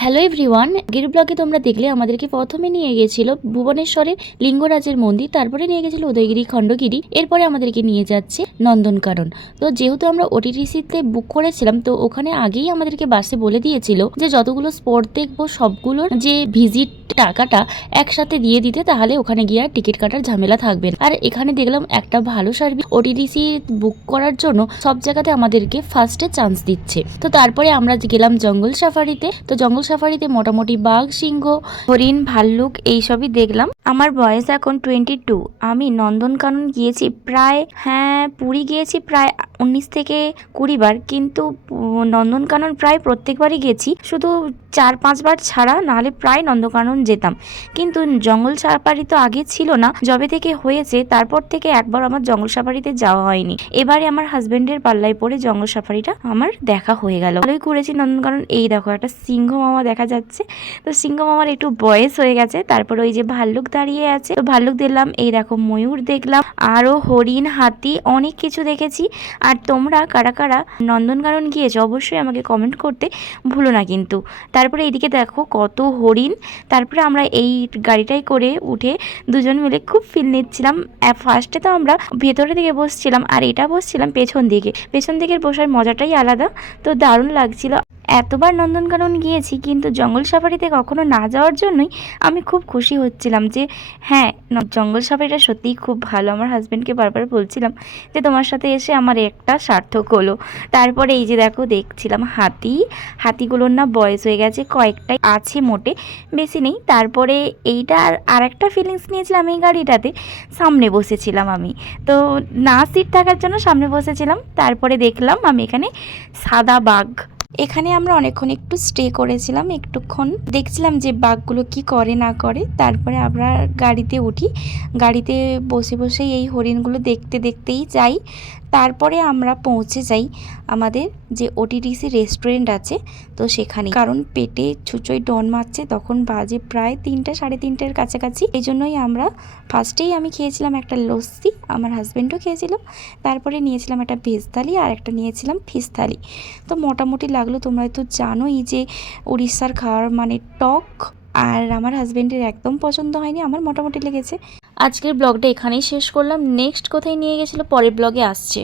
Hello everyone, আগের ব্লগে তোমরা দেখলে আমাদেরকে প্রথমে নিয়ে গেছিল ভুবনেশ্বরের লিঙ্গরাজের মন্দির, তারপরে নিয়ে গেছিল উদয়গিরি খণ্ডগিরি, এরপরে আমাদেরকে নিয়ে যাচ্ছে নন্দনকানন। তো যেহেতু আমরা ওটিটিসিতে বুক করেছিলাম, তো ওখানে আগেই আমাদেরকে বাসে বলে দিয়েছিল যে যতগুলো স্পট দেখবো সবগুলোর যে ভিজিট টাকাটা একসাথে দিয়ে দিতে, তাহলে ওখানে গিয়ে আর টিকিট কাটার ঝামেলা থাকবে না। আর এখানে দেখলাম একটা ভালো সার্ভিস, ওটিটিসি বুক করার জন্য সব জায়গাতে আমাদেরকে ফার্স্টে চান্স দিচ্ছে। তো তারপরে আমরা গেলাম জঙ্গল সাফারিতে। তো জঙ্গল সাফারিতে মোটামুটি বাঘ, সিংহ, হরিণ, ভাল্লুক এইসবই দেখলাম। আমার বয়স এখন 22। আমি নন্দনকানন গিয়েছি প্রায়, পুরী গিয়েছি প্রায় 19 থেকে 20 বার, কিন্তু নন্দনকানন প্রায় প্রত্যেকবারই গেছি, শুধু 4-5 বার ছাড়া, নাহলে প্রায় নন্দনকানন যেতাম। কিন্তু জঙ্গল সাফারি তো আগে ছিল না, যবে থেকে হয়েছে তারপর থেকে একবার আমার জঙ্গল সাফারিতে যাওয়া হয়নি। এবারে আমার হাজবেন্ডের পাল্লায় পড়ে জঙ্গল সাফারিটা আমার দেখা হয়ে গেল। ভালোই করেছি নন্দনকানন। এই দেখো একটা সিংহ মামা দেখা যাচ্ছে, তো সিংহ মামার একটু বয়স হয়ে গেছে। তারপর ওই যে ভাল্লুক দাঁড়িয়ে আছে, তো ভাল্লুক দেখলাম, এই দেখো ময়ূর দেখলাম, আরো হরিণ, হাতি, অনেক কিছু দেখেছি। আর তোমরা কারা কারা নন্দনকানন গিয়েছো অবশ্যই আমাকে কমেন্ট করতে ভুলো না কিন্তু। তারপরে এইদিকে দেখো কত হরিণ। তারপরে আমরা এই গাড়িটাই করে উঠে দুজন মিলে খুব ফিল নিচ্ছিলাম। ফার্স্টে তো আমরা ভেতরের দিকে বসছিলাম, আর এটা বসছিলাম পেছন দিকে। পেছন দিকের বসার মজাটাই আলাদা, তো দারুণ লাগছিল। এতবার নন্দনকানন গিয়েছি, কিন্তু জঙ্গল সাফারিতে কখনো না যাওয়ার জন্যই আমি খুব খুশি হচ্ছিলাম যে হ্যাঁ, জঙ্গল সাফারিটা সত্যিই খুব ভালো। আমার হাজব্যান্ডকে বারবার বলছিলাম যে তোমার সাথে এসে আমার একটা সার্থক হলো। তারপরে এই যে দেখো দেখছিলাম হাতিগুলোর না বয়স হয়ে গেছে, কয়েকটাই আছে, মোটে বেশি নেই। তারপরে এইটা আর একটা ফিলিংস নিয়েছিলাম এই গাড়িটাতে, সামনে বসেছিলাম আমি, তো না সিট থাকার জন্য সামনে বসেছিলাম। তারপরে দেখলাম আমি এখানে সাদা বাঘ। এখানে আমরা অনেকক্ষণ একটু স্টে করেছিলাম, একটুক্ষণ দেখছিলাম যে বাঘগুলো কি করে না করে। তারপরে আমরা গাড়িতে উঠি, গাড়িতে বসে বসে এই হরিণগুলো দেখতে দেখতেই যাই। তারপরে আমরা পৌঁছে যাই আমাদের যে ওটিটিসি রেস্টুরেন্ট আছে, তো সেখানে। কারণ পেটে ছুঁচোয় ডন মারছে, তখন বাজে প্রায় 3টা, 3:30-এর কাছাকাছি। এই জন্যই আমরা ফার্স্টেই আমি খেয়েছিলাম একটা লস্যি, আমার হাজব্যান্ডও খেয়েছিল। তারপরে নিয়েছিলাম একটা ভেজ থালি, আর একটা নিয়েছিলাম ফিশ থালি। তো মোটামুটি লাগলো। তোমরা তো জানোই যে উড়িষ্যার খাওয়ার মানে টক, আর আমার হাজব্যান্ডের একদম পছন্দ হয়নি, আমার মোটামুটি লেগেছে। আজকের ব্লগটা এখানেই শেষ করলাম। নেক্সট কোথায় নিয়ে গেছিলো পরের ব্লগে আসছে।